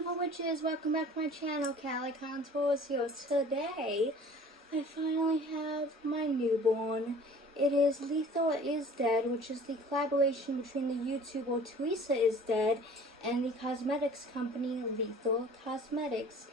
beautiful witches, welcome back to my channel, Callie Contours here. Today, I finally have my newborn. It is Lethal Is Dead, which is the collaboration between the YouTuber Theresa Is Dead and the cosmetics company Lethal Cosmetics.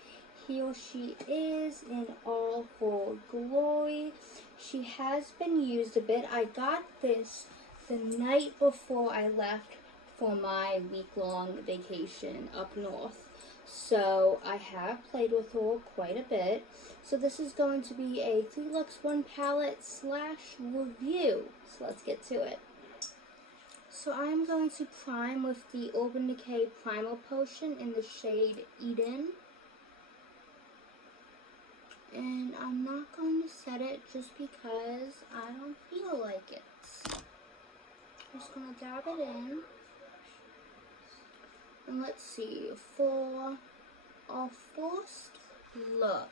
Here she is in all her glory. She has been used a bit. I got this the night before I left for my week-long vacation up north. So I have played with her quite a bit. So this is going to be a 3 Lux 1 palette / review. So let's get to it. So I'm going to prime with the Urban Decay Primer Potion in the shade Eden. And I'm not going to set it just because I don't feel like it. I'm just going to dab it in. And let's see, for our first look,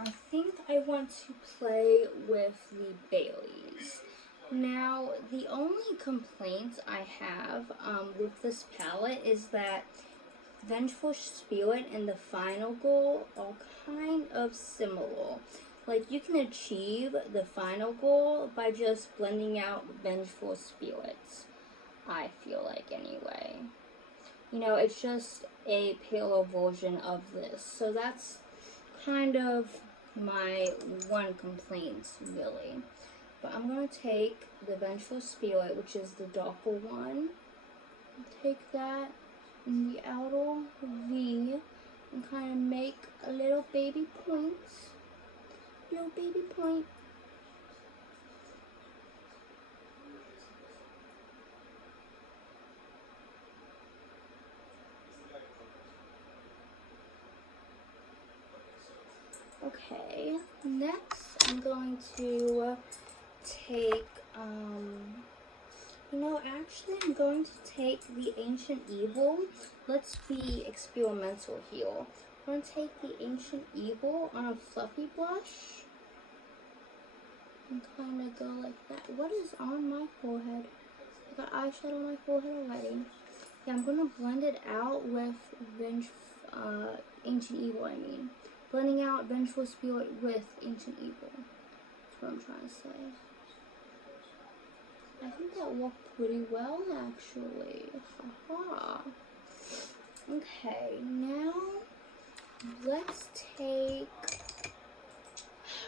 I think I want to play with the Baileys. Now, the only complaint I have with this palette is that Vengeful Spirit and the Final Goal are kind of similar. Like, you can achieve the Final Goal by just blending out Vengeful Spirits. I feel like, anyway. You know, it's just a paler version of this. So that's kind of my one complaint, really. But I'm going to take the Vengeful Spirit, which is the darker one. Take that in the outer V and kind of make a little baby point. Little baby point. Okay, next I'm going to take, I'm going to take the Ancient Evil. Let's be experimental here. I'm going to take the Ancient Evil on a fluffy brush and kind of go like that. What is on my forehead? I got eyeshadow on my forehead already. Yeah, I'm going to blend it out with Ancient Evil, Blending out Vengeful Spirit with Ancient Evil. That's what I'm trying to say. I think that worked pretty well, actually. Haha. Okay, now let's take...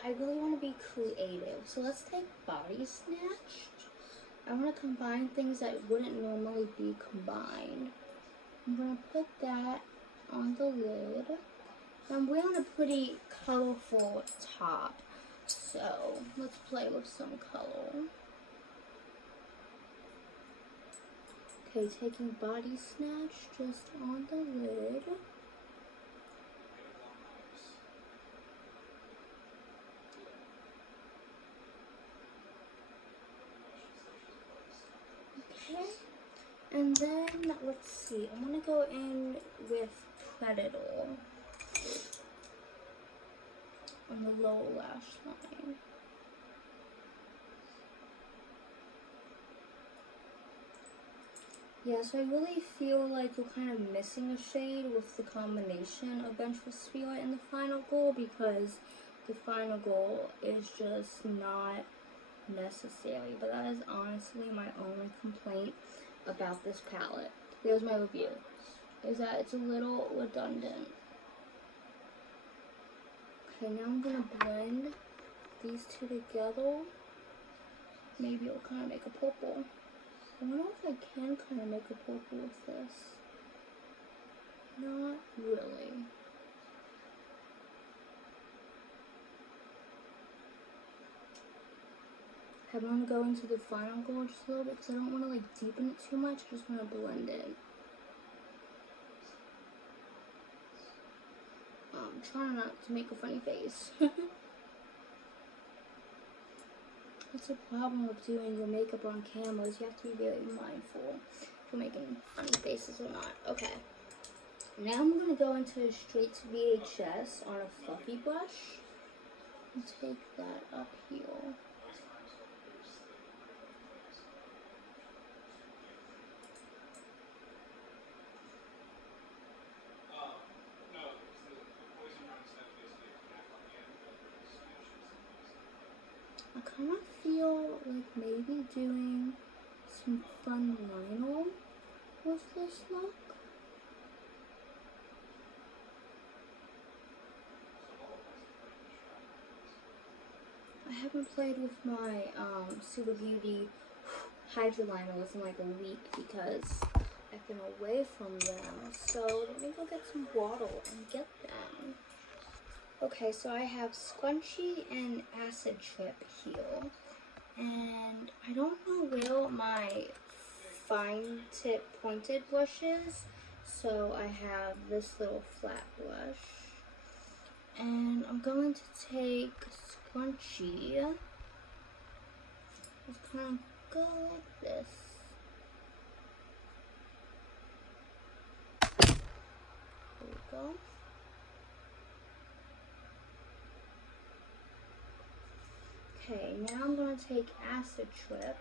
I really want to be creative. So let's take Body Snatch. I want to combine things that wouldn't normally be combined. I'm going to put that on the lid. I'm wearing a pretty colorful top, so let's play with some color. Okay, taking Body Snatch just on the lid. Okay, and then let's see, I'm gonna go in with Predator on the lower lash line. Yeah, so I really feel like you're kind of missing a shade with the combination of Vengeful Spirit and the Final Goal, because the Final Goal is just not necessary. But that is honestly my only complaint about this palette. Here's my review. Is that it's a little redundant. Okay, now I'm going to blend these two together. Maybe it'll kind of make a purple. I wonder if I can kind of make a purple with this. Not really. I'm going to go into the Final Goal just a little bit because I don't want to like deepen it too much. I just want to blend it. I'm trying not to make a funny face. That's the problem with doing your makeup on cameras. You have to be very mindful if you're making funny faces or not. Okay. Now I'm going to go into straight to VHS on a fluffy brush. And take that up here. kind of feel like maybe doing some fun vinyl with this look. I haven't played with my Super Beauty Hydra liners in like a week because I've been away from them. So let me go get some water and get them. Okay, so I have Scrunchy and Acid Trip here. And I don't know where my fine tip pointed brush is. So I have this little flat brush. And I'm going to take Scrunchy. Just kind of go like this. There we go. Okay, now I'm going to take Acid Trip.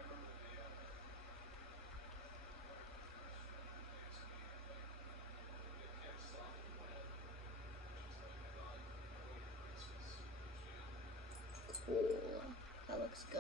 Cool. That looks good.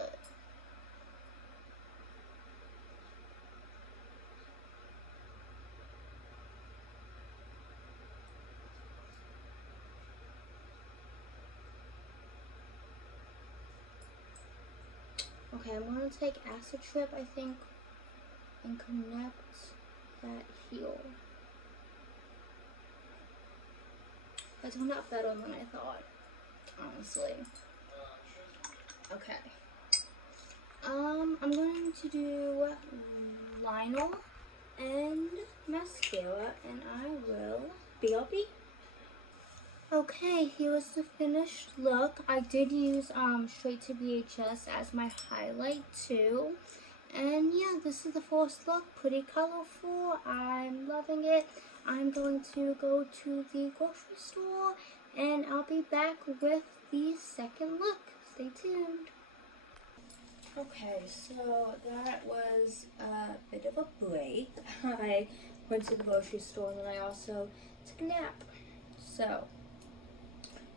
Okay, I'm going to take Acid Trip, I think, and connect that heel. That turned out better than I thought, honestly. Okay. I'm going to do liner and mascara, and I will BRB. Okay, here's the finished look. I did use Straight to VHS as my highlight too. And yeah, this is the first look. Pretty colorful. I'm loving it. I'm going to go to the grocery store and I'll be back with the second look. Stay tuned. Okay, so that was a bit of a break. I went to the grocery store and then I also took a nap. So,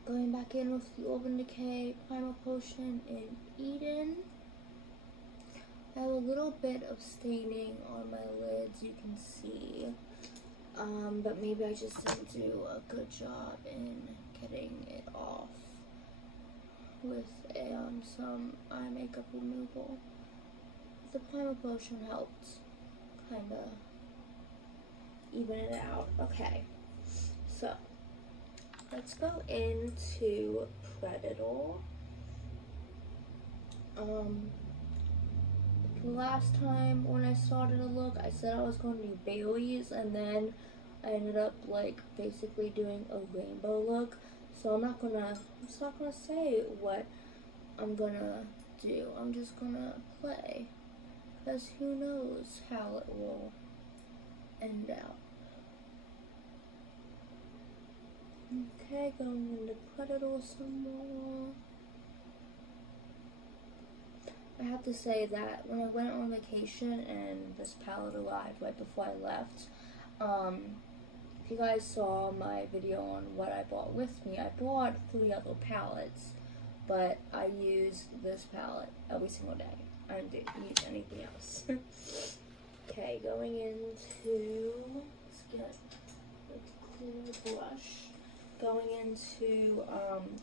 going back in with the Urban Decay Primer Potion in Eden. I have a little bit of staining on my lids, you can see. But maybe I just didn't do a good job in getting it off with some eye makeup removal. The Primer Potion helped kind of even it out. Okay, so let's go into Predator. Last time when I started a look, I said I was going to do Bailey's, and then I ended up like basically doing a rainbow look. So I'm just not gonna say what I'm gonna do. I'm just gonna play, because who knows how it will end out. Okay, going into Predator some more. I have to say that when I went on vacation and this palette arrived right before I left, if you guys saw my video on what I bought with me, I bought 3 other palettes, but I used this palette every single day. I didn't use anything else. Okay, going into, let's get the clear brush. Going into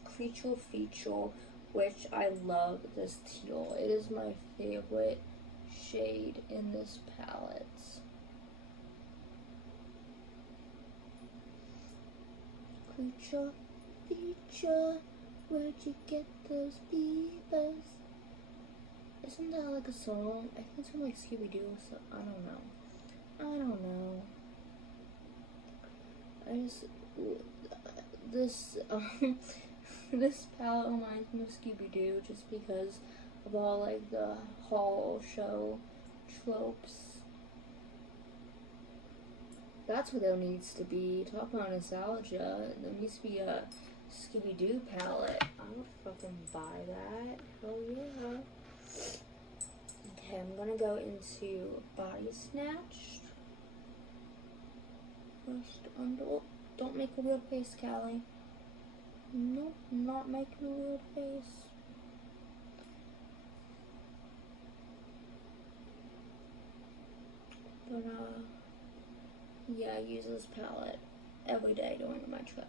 Creature Feature, which I love this teal. It is my favorite shade in this palette. Creature Feature, where'd you get those beavers? Isn't that like a song? I think it's from like Scooby-Doo or something. I don't know. This palette reminds me of Scooby-Doo just because of all like the horror show tropes. That's what there needs to be. Talk about nostalgia. There needs to be a Scooby-Doo palette. I would fucking buy that. Hell yeah. Okay, I'm gonna go into Body Snatch. First under. Don't make a weird face, Callie. Nope, not making a weird face. But, yeah, I use this palette every day during my trip.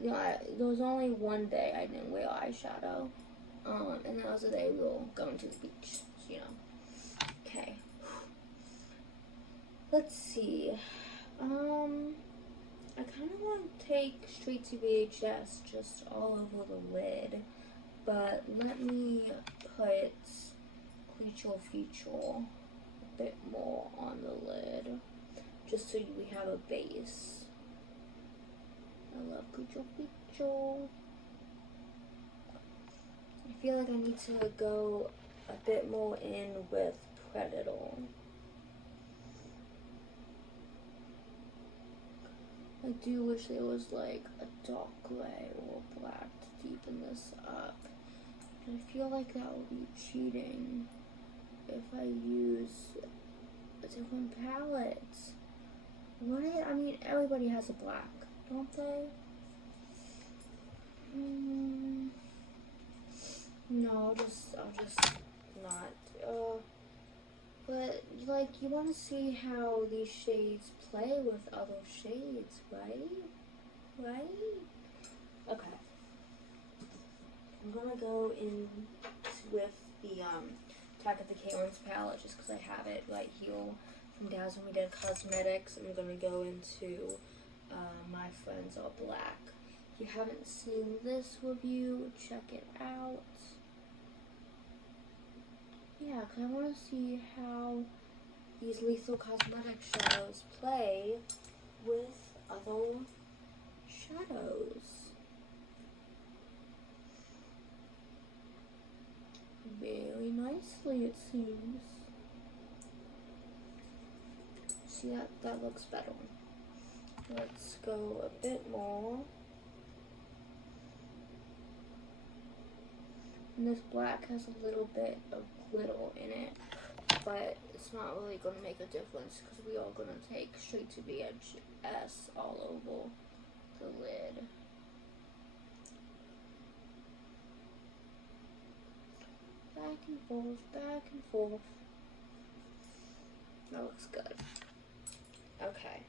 You know, there was only one day I didn't wear eyeshadow, and that was the day we were going to the beach, so, you know. Okay. Let's see. I kind of want to take straight to VHS just all over the lid, but let me put Creature Feature a bit more on the lid, just so we have a base. I love Creature Feature. I feel like I need to go a bit more in with Predator. I do wish there was like a dark gray or black to deepen this up. But I feel like that would be cheating if I use a different palette. I mean, everybody has a black, don't they? No, I'll just not. But, like, you want to see how these shades play with other shades, right? Right? Okay. I'm gonna go in with the Attack of the Kalen's palette just because I have it right here from Dazzle We Did Cosmetics. I'm gonna go into My Friends Are Black. If you haven't seen this review, check it out. Yeah, because I want to see how these Lethal Cosmetics shadows play with other shadows. Very nicely, it seems. See, that looks better. Let's go a bit more. And this black has a little bit of glitter in it, but it's not really going to make a difference because we are going to take straight to VHS all over the lid. Back and forth, back and forth. That looks good. Okay.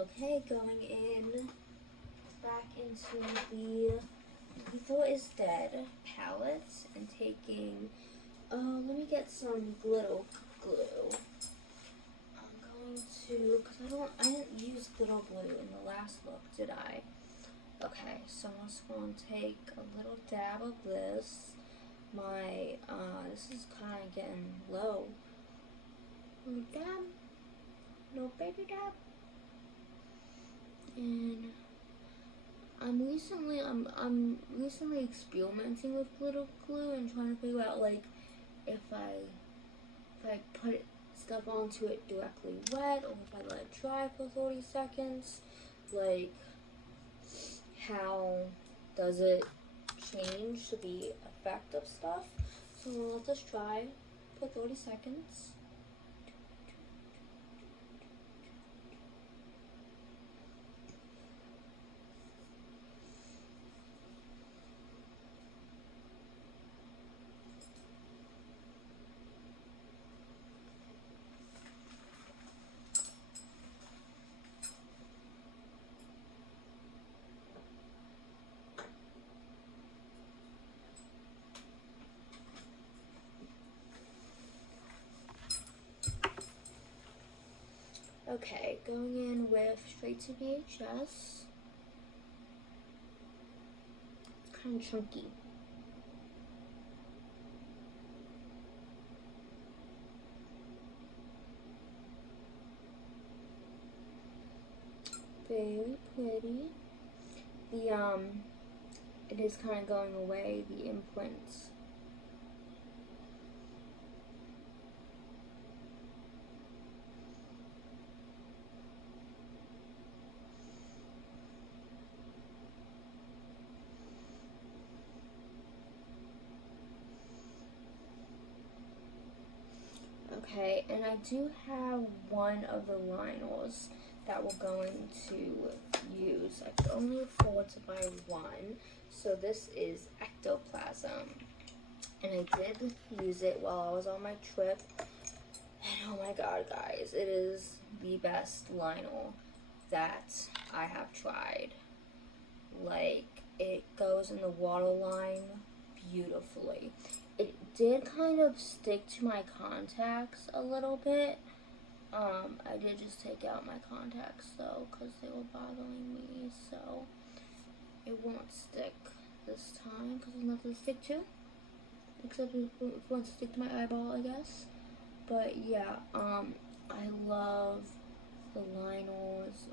Okay, going in back into the Lethal Is Dead palette and taking, let me get some glitter glue. I'm going to, because I didn't use glitter glue in the last look, did I? Okay, so I'm just going to take a little dab of this. This is kind of getting low. Little dab, little baby dab. And I'm recently experimenting with glitter glue and trying to figure out like if I put stuff onto it directly wet or if I let it dry for 30 seconds, like how does it change the effect of stuff? So let this dry for 30 seconds. Okay, going in with straight to VHS. It's kind of chunky. Very pretty. it is kind of going away, the imprints. Okay, and I do have one of the liners that we're going to use. I could only afford to buy one, so this is ectoplasm. And I did use it while I was on my trip, and oh my god, guys, it is the best liner that I have tried. Like, it goes in the waterline beautifully. It did kind of stick to my contacts a little bit. I did just take out my contacts though, because they were bothering me, so it won't stick this time because there's nothing to stick to, except if it wants to stick to my eyeball, I guess. But yeah, I love the liners.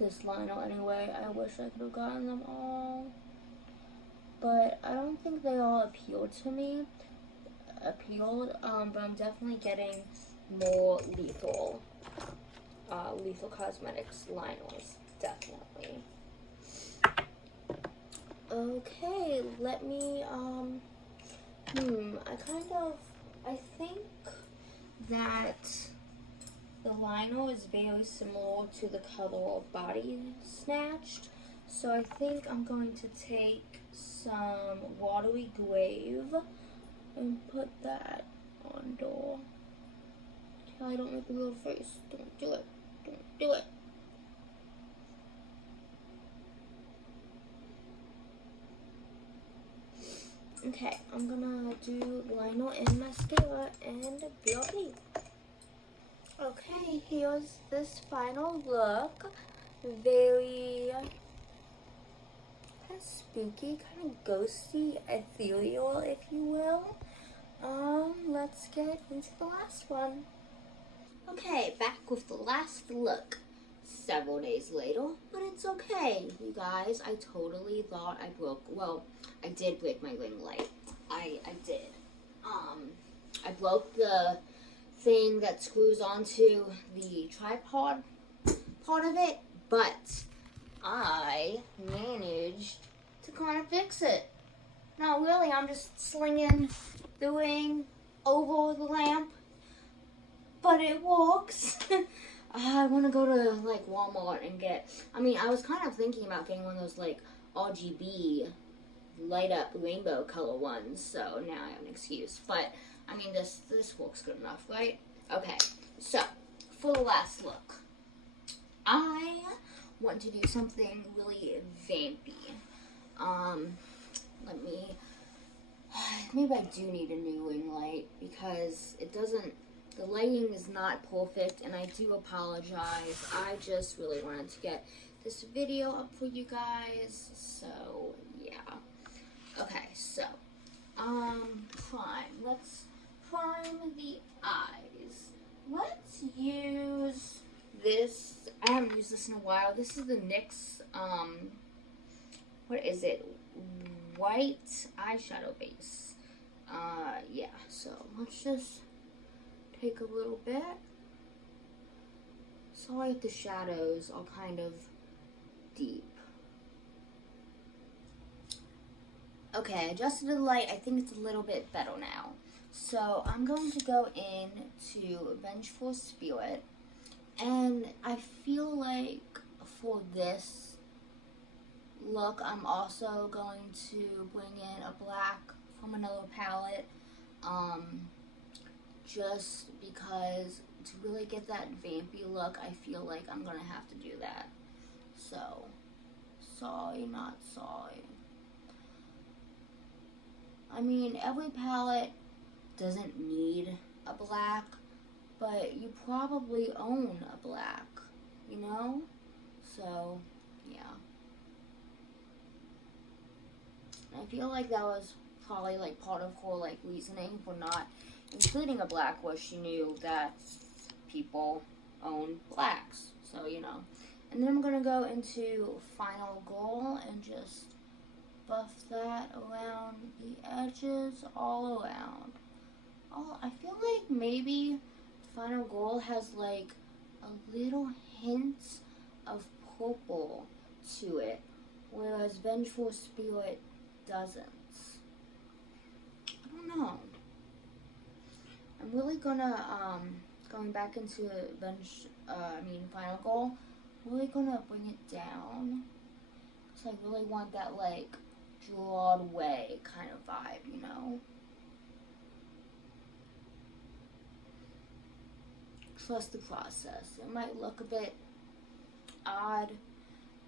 This liner anyway. I wish I could have gotten them all, but I don't think they all appealed to me. But I'm definitely getting more lethal cosmetics liners, definitely. Okay, let me, I think that the liner is very similar to the color of Body Snatched, so I think I'm going to take some Watery Grave and put that under. Kelly, don't make a little face. Don't do it. Don't do it. Okay, I'm gonna do liner and mascara and BRB. Okay, here's this final look. Very kind of spooky, kind of ghosty, ethereal, if you will. Let's get into the last one. Okay, back with the last look several days later, but it's okay, you guys. I totally thought I broke, well, I did break my ring light. I did. I broke the thing that screws onto the tripod part of it, but I managed to kind of fix it. Not really, I'm just slinging the ring over the lamp, but it works. I want to go to like Walmart and get, I was kind of thinking about getting one of those like RGB light up rainbow color ones, so now I have an excuse, but this works good enough, right? Okay, so for the last look, I want to do something really vampy. Maybe I do need a new ring light because the lighting is not perfect, and I do apologize. I just really wanted to get this video up for you guys, so yeah. Okay, so, prime. Let's prime the eyes. Let's use this. I haven't used this in a while. This is the NYX, what is it? White eyeshadow base. Yeah, so let's just take a little bit. Sorry if the shadows are kind of deep. Okay, adjusted to the light. I think it's a little bit better now. So I'm going to go in to Vengeful Spirit, and I feel like for this look, I'm also going to bring in a black from another palette, just because to really get that vampy look, I feel like I'm gonna have to do that. So, sorry, not sorry. Every palette doesn't need a black, but you probably own a black, you know? So, yeah. I feel like that was probably like part of her like reasoning for not including a black was she knew that people own blacks. So, you know, And then I'm going to go into Final Goal and just buff that around the edges all around. Oh, I feel like maybe Final Goal has like a little hint of purple to it, whereas Vengeful Spirit doesn't. I don't know. I'm really gonna, going back into Final Goal, really gonna bring it down. So I really want that, like, Broadway kind of vibe, you know? Trust the process. It might look a bit odd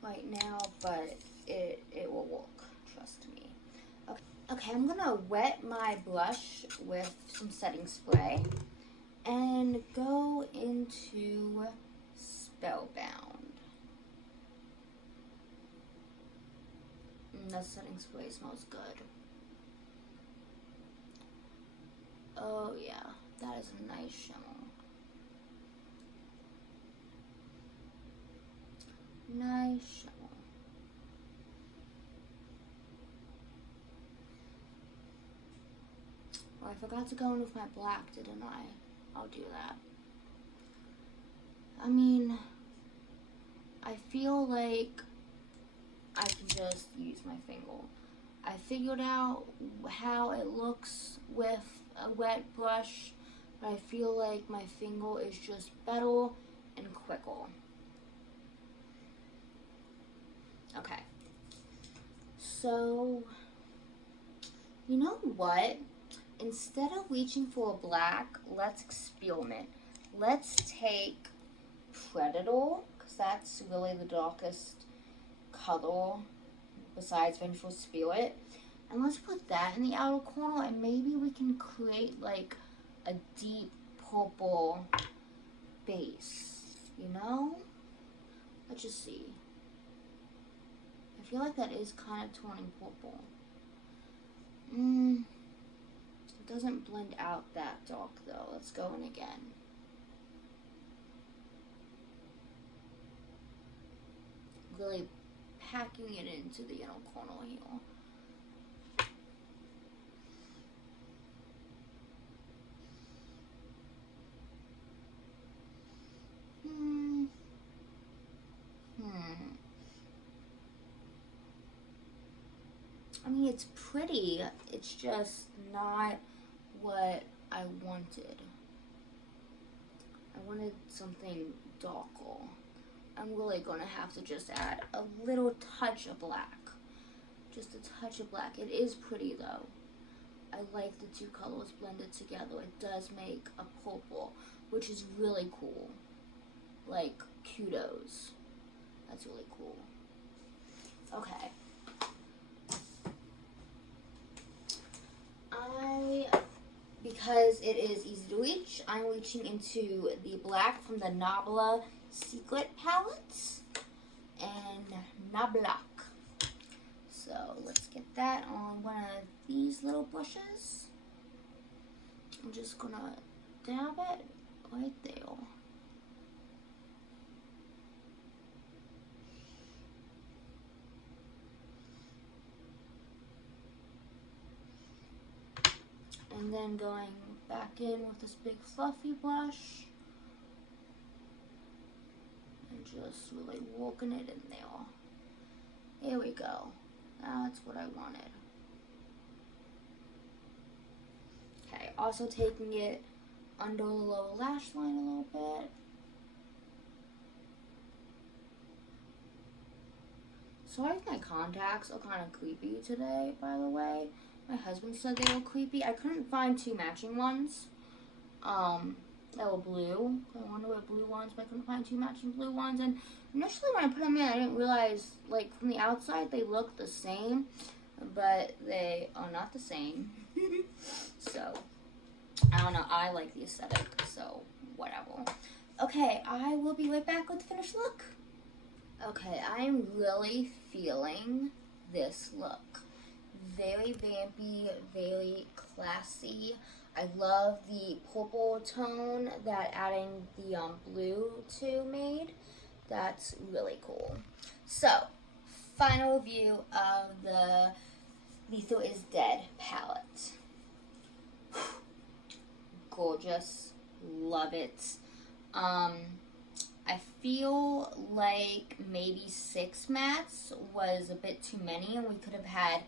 right now, but it will work. Trust me. Okay, I'm gonna wet my brush with some setting spray and go into Spellbound. That setting spray smells good. Oh yeah, that is a nice shimmer. Nice shimmer. Oh, I forgot to go in with my black, didn't I? I'll do that. I mean, I feel like I can just use my finger. I figured out how it looks with a wet brush, but I feel like my finger is just better and quicker. Okay. So, you know what? Instead of reaching for a black, let's experiment. Let's take Predator, because that's really the darkest color besides Vengeful Spirit. And let's put that in the outer corner, and maybe we can create like a deep purple base, you know? Let's just see. I feel like that is kind of turning purple. It doesn't blend out that dark though. Let's go in again. Really packing it into the inner corner here. I mean, it's pretty. It's just not what I wanted. I wanted something darker. I'm really going to have to just add a little touch of black. Just a touch of black. It is pretty though. I like the two colors blended together. It does make a purple, which is really cool. Like, kudos. That's really cool. Okay. Because it is easy to reach, I'm reaching into the black from the Nabla Secret palettes and Nabla. So let's get that on one of these little brushes. I'm just gonna dab it right there. And then going back in with this big fluffy brush and just really working it in there. There we go. That's what I wanted. Okay, also taking it under the lower lash line a little bit. Sorry if my contacts are kind of creepy today, by the way. My husband said they were creepy. I couldn't find two matching ones that were blue. I wanted to wear blue ones, but I couldn't find two matching blue ones. And initially when I put them in, I didn't realize, like, from the outside they look the same, but they are not the same. So, I don't know. I like the aesthetic, so whatever. Okay, I will be right back with the finished look. Okay, I'm really feeling this look. Very vampy, very classy. I love the purple tone that adding the blue to made. That's really cool. So, final review of the Lethal is Dead palette. Gorgeous. Love it. I feel like maybe 6 mattes was a bit too many, and we could have had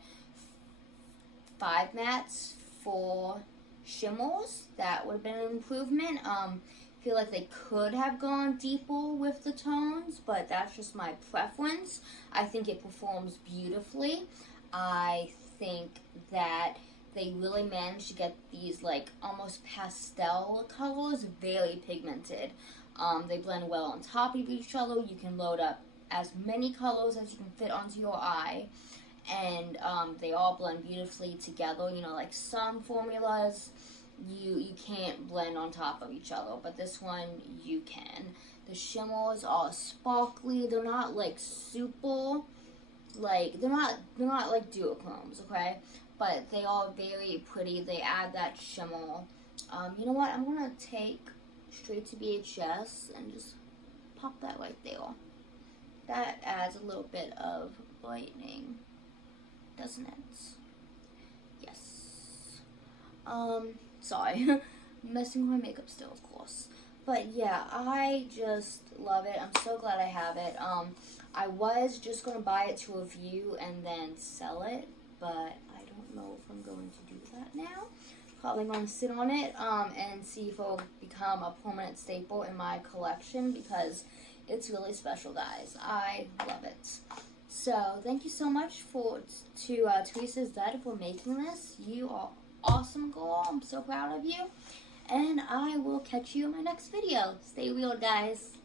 5 mattes for shimmers. That would have been an improvement. I feel like they could have gone deeper with the tones, but that's just my preference. I think it performs beautifully. I think that they really managed to get these like almost pastel colors very pigmented. They blend well on top of each other. You can load up as many colors as you can fit onto your eye, and they all blend beautifully together. You know, like some formulas you can't blend on top of each other, but this one you can. The shimmers are sparkly. They're not like super, like they're not like duochromes, okay? But they are very pretty. They add that shimmer. You know what? I'm gonna take straight to BHS and just pop that right there. That adds a little bit of brightening, doesn't it? Yes. Sorry. Messing with my makeup still, of course. But yeah, I just love it. I'm so glad I have it. I was just gonna buy it to review and then sell it, but I don't know if I'm going to do that now. Probably going to sit on it and see if it will become a permanent staple in my collection, because it's really special, guys. I love it. So thank you so much to Theresa is Dead for making this. You are awesome, girl. I'm so proud of you. And I will catch you in my next video. Stay real, guys.